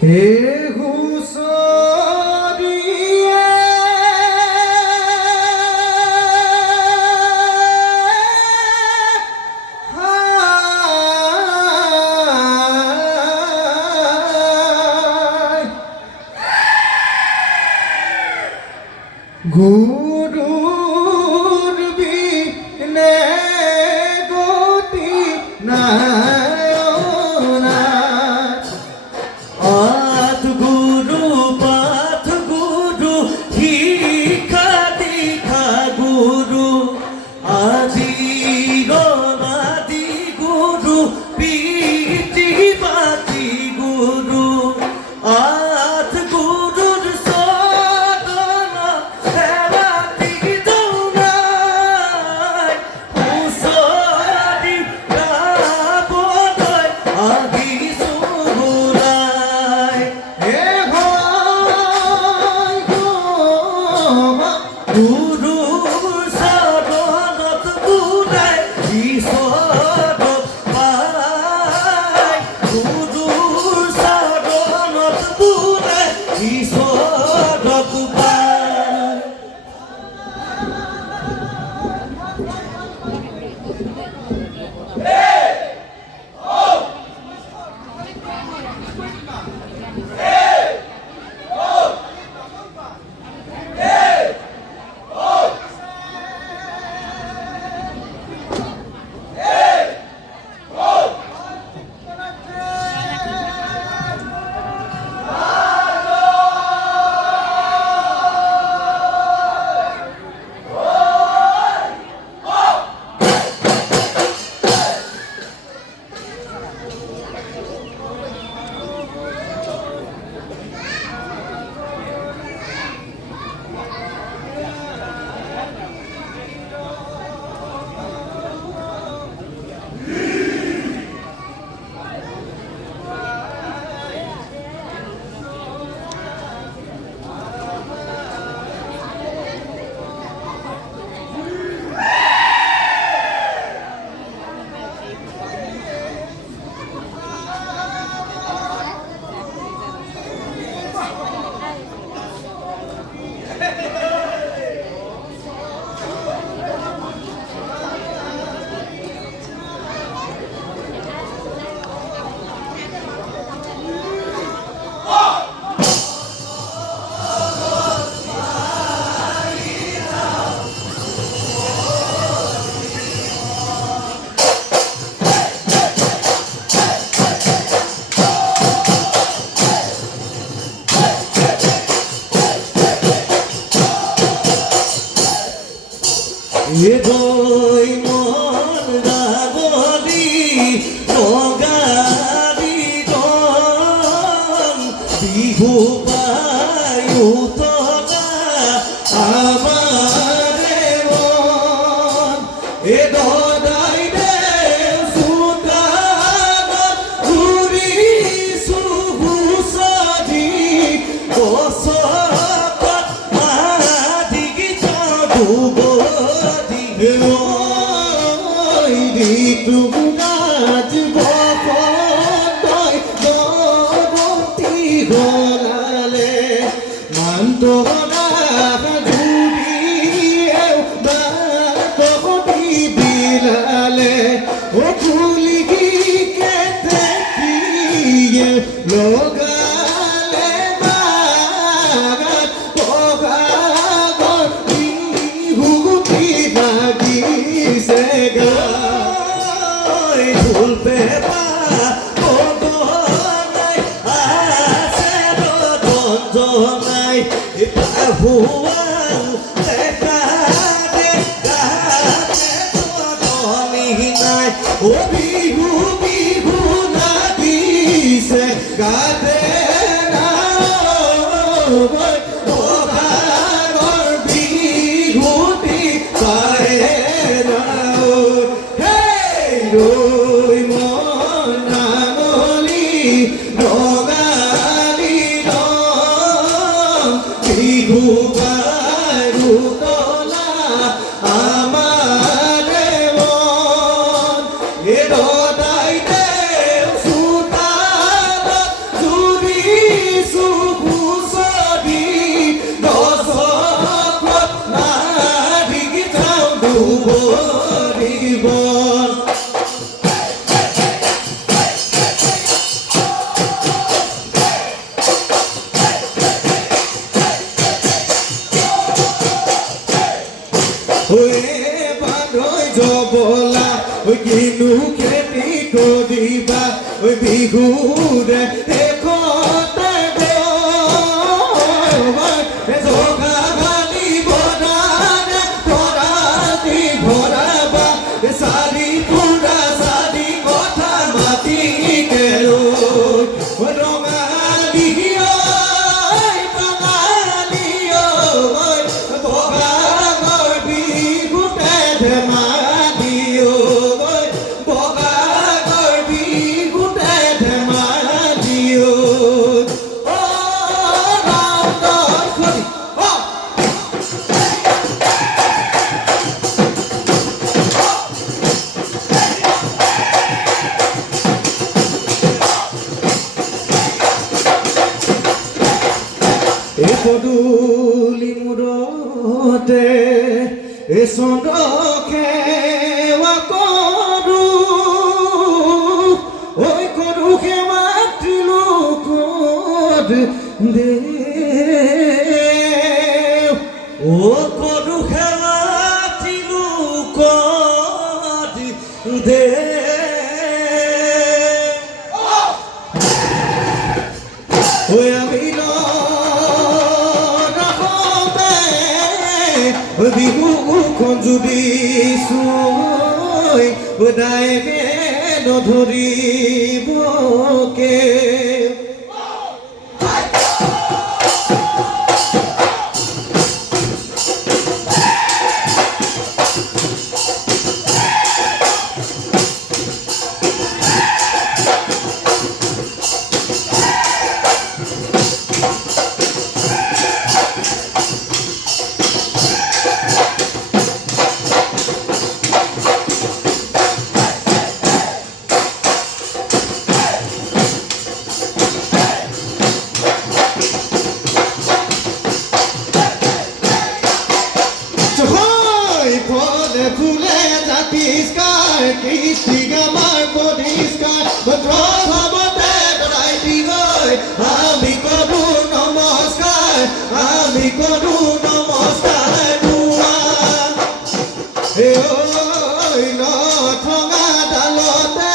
হে হুঁচৰিয়ে গুৰুৰ বিনে গতি নাই আত গুরু পাথ গুরু শিক্ষা দীক্ষা গুরু আদি গণাদি গুরু পিতৃ মাতৃ গুরু আত গুরুর সদন হেরাতি দৌড়ায় হুঁচৰি গাবলৈ আদি সুগুলাই হে হয় গুৰুৰ চৰণত বুলাই ঈশ্বৰক পায় গুৰুৰ চৰণত বুলাই ঈশ্বৰক পায় এগৈ মন ৰাগলি ৰগালি ৰং বিহু পায়ো থকা আমাৰে মন এ দদাই দে চোতালত ঘূৰিছো হুঁচৰি গছত মাদি গীত ডুব ঋতু নাচ বসন্তই নৱতী গলালে মান্তনা জুৰিয়েও বাটতি বিলালে ও কুলিকে তেতিয়ে লগালে বাগান পগাগৰ বিহুটি লাগিছে গাই ঢোল পেঁপা বগনাই আছে ৰঞ্জনাই বাহুৱাল ডেকা ডেকাতে জননী নাই ও বিহু বিহু নাচিছে গাতে পগাগৰ বিহুটি পাৰে ৰৈ মন নাঙলি ৰগালি ৰং বিহু বাৰু তলা আমাৰে মন এ দদাই দে চোতালত জুৰি ওই বিহুরে দেখতে জোগা গালি বরানে বরাতি ভরাবা সারি পুরা সারি কথা মাতি গেল রঙালিও বাঙালিও বগার বিহুতে ধেমালিও বগার বিহুতে ধেমালিও ও রাম দর্শনী ও এই পদূলি মূৰতে এই চন্দ্ৰকে কৰো ঐ কৰো সেৱা ত্ৰিলোকত দেৱ ও কৰু খেলা তিলুকত দে ঐ আমি ৰাখোতে বিহুখন জুৰিছোঁ দায়কে নধৰিবকে ফলে ফুলে জাতিষ্কাৰ কৃষ্টিক আমাৰ পৰিষ্কাৰ প্ৰথমতে ৰাইটি গৈ আমি কৰো নমস্কাৰ আমি কৰো নমস্কাৰ ঐ নথঙা ডালতে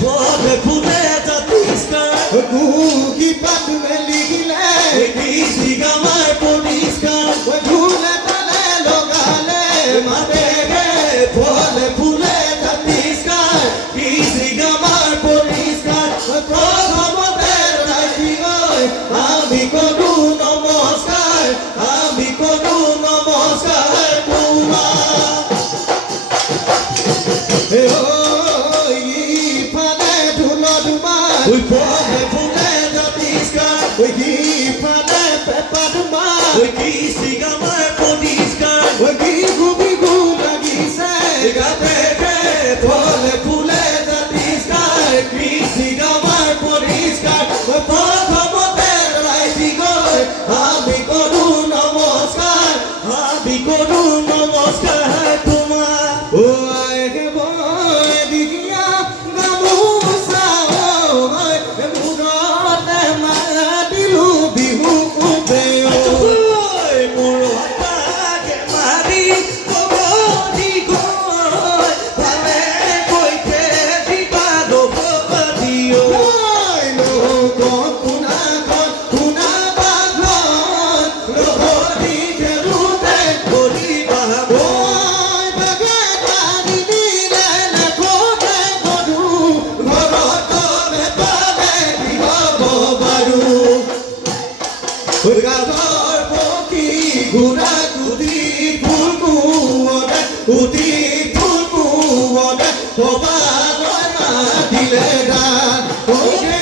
ফলে ফুলে জাতিষ্কাৰ কুকি পাত মেলি গিলে কৃষি গামাৰ পৰিষ্কাৰ ধুলে তালে লগালে মাতে গে ফলে ফুলে জাতিষ্কাৰ কৃষি গামাৰ পৰিষ্কাৰ প্ৰথমতে ৰাইটি গৈ আমি কৰো নমস্কাৰ আমি কৰো নমস্কাৰ ইফালে ঢোল ধুমাৰ ফলে ফুলে জাতিষ্কাৰ ইফালে পেপা ধুমাৰ কৃষি গামাৰ পৰিষ্কাৰ বিহু বিহু লাগিছে গাতে গে ফলে ফুলে জাতিষ্কাৰ কৃষি গামাৰ পৰিষ্কাৰ প্ৰথমতে ৰাইটি গৈ আমি কৰো নমস্কাৰ আমি কৰো নমস্কাৰ তোমাৰ ও আইকে বৈ দিগিয়া গামোচা মূৰতে মাৰা দিলো বিহু উঠেও মোৰ হতাকে মাৰি কবি গৈ ভালে কৈছে দিবা ল'ব দিও কৰি পাব ঘোৰা গুটি ফুল কুঁৱতে উঠি ফুল কুঁৱতে সবালৈ মাতিলে গান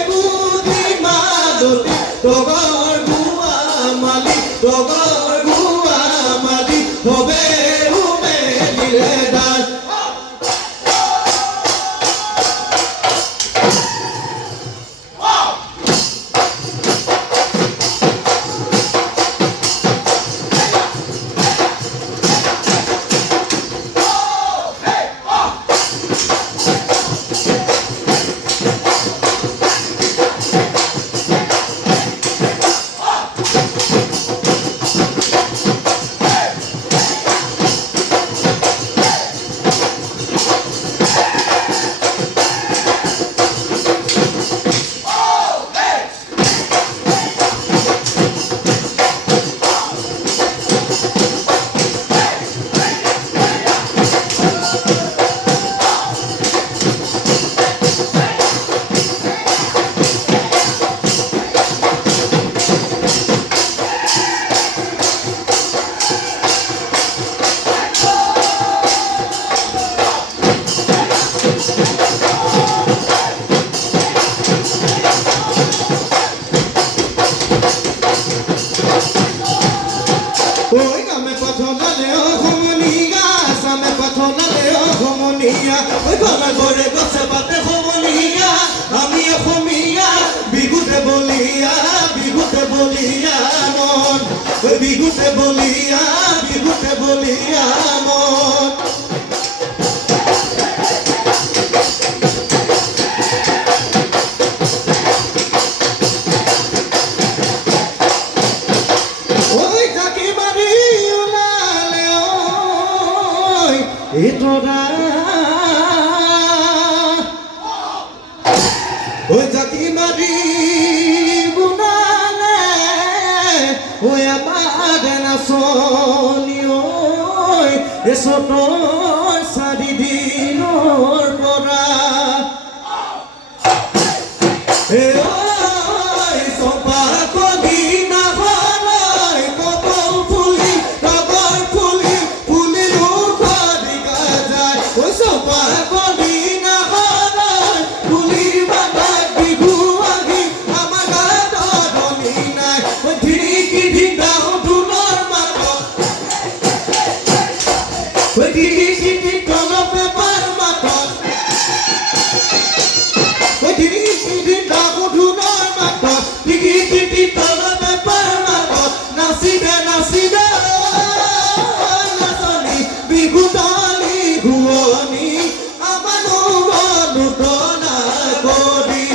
গুটি মালতি তগৰ গুৱা মালি তগৰ গুৱা মালি সবে ৰুমে দিলে গান ঐ গলা গৰে গছে পাতে সমনীয়া আমি অসমীয়া বিহুতে বলিয়া মন ঐ বিহুতে বলিয়া মন ঐ জাকি মাৰি ওলালে ঐ ইতৰা ঐ জাকি মাৰি ওলালে ঐ আমাৰ নাচনি ঐ এ চতৰ 4 দিনৰ পৰা ঐ চপা কদিনা হয় কপৌ ফুলি তগৰ ফুলিলো খদিকা যায় ঐ চপা কদিনা হয় ফুলিৰ বাবাত বিহু আহি আমাৰ গাত ধনি নাই ঐ ধিৰিকি ধিকাও ধুনৰ মাতত ঐ ধিৰিকি ধিকাও পেপাৰ মাতত ঐ ধিৰিকি ধিকাও ধুনৰ মাতত ধিৰিকি তলৰ পেপাৰ মাতত নাচিবে নাচিবে নাচনি বিহু ডালি ঘুৱনি আমাৰ নূতনা কৰি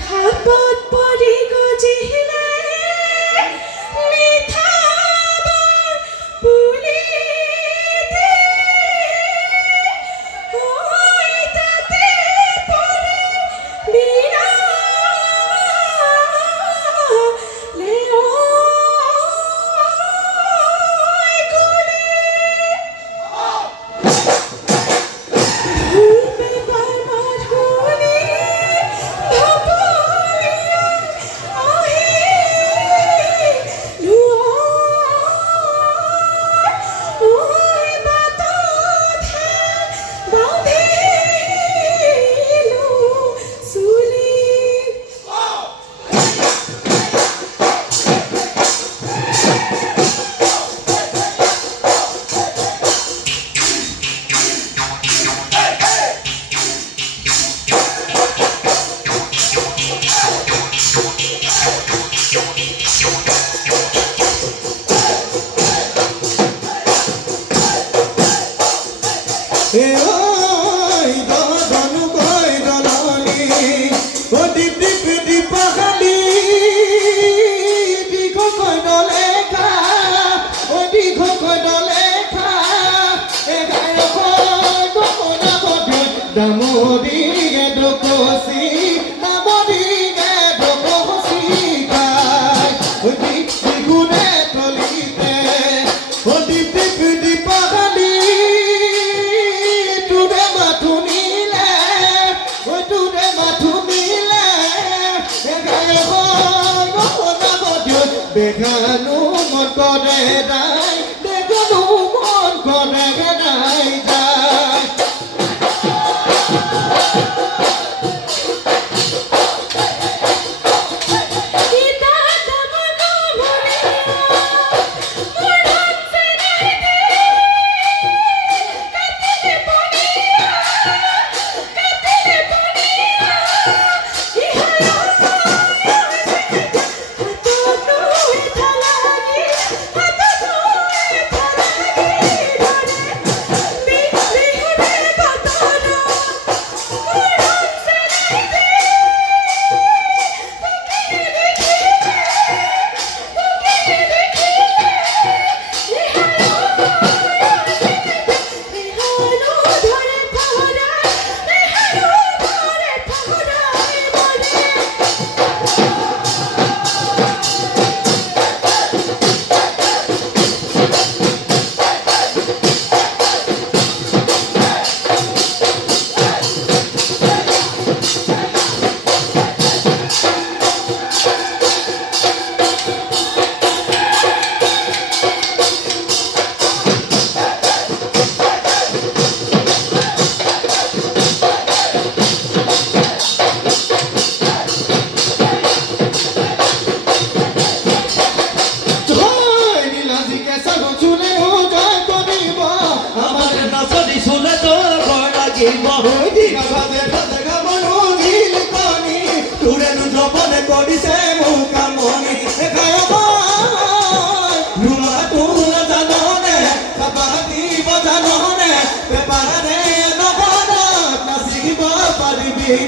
ভাপত পৰি গজিলে মিঠাবৰ পুলিতে ঐ তাতে পৰে বিৰালে ঐ গলে পেপাৰ মাধুৰী ঐ দনু গৈ দলনি ঐ দীপ দীপ দীপাহালি দীঘ কৈ দলে খা ঐ দীঘ কৈ দলে খা এ গায় গমনা বধি দামোদিয়ে ডকচি দামোদিয়ে ডকচি গায় ঐ বিহুৰে তলিতে ঐ দীপ দীপ দীপাহালি দেখানো মন কৰে নাই দেখানো মন কৰে নাই যায় Thank you.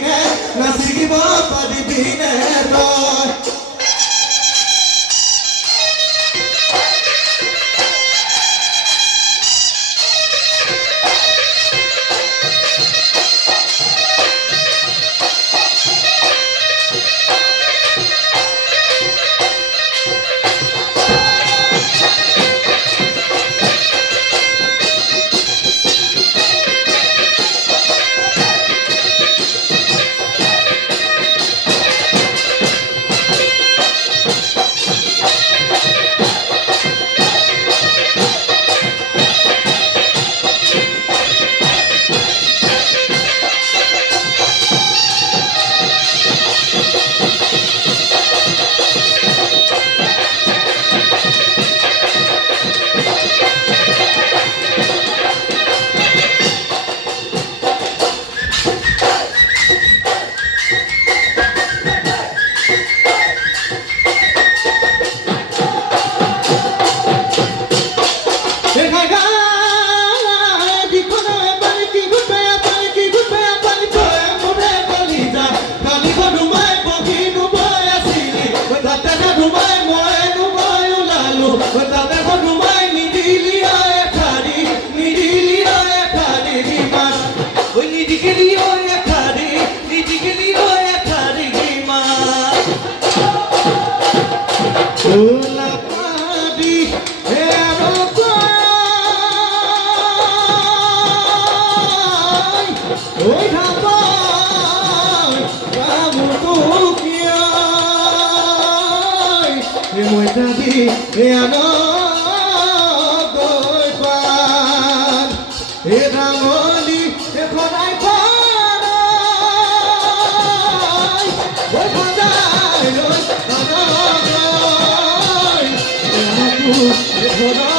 নে নাচিব পাৰিবি নে তই ôi thằng ơi ta một tu kia thì mùi ta đi thì nó tôi phàn thì thằng ơi đi thì còn ai phàn ơi ôi thằng ơi thằng ơi thì nó tu thì còn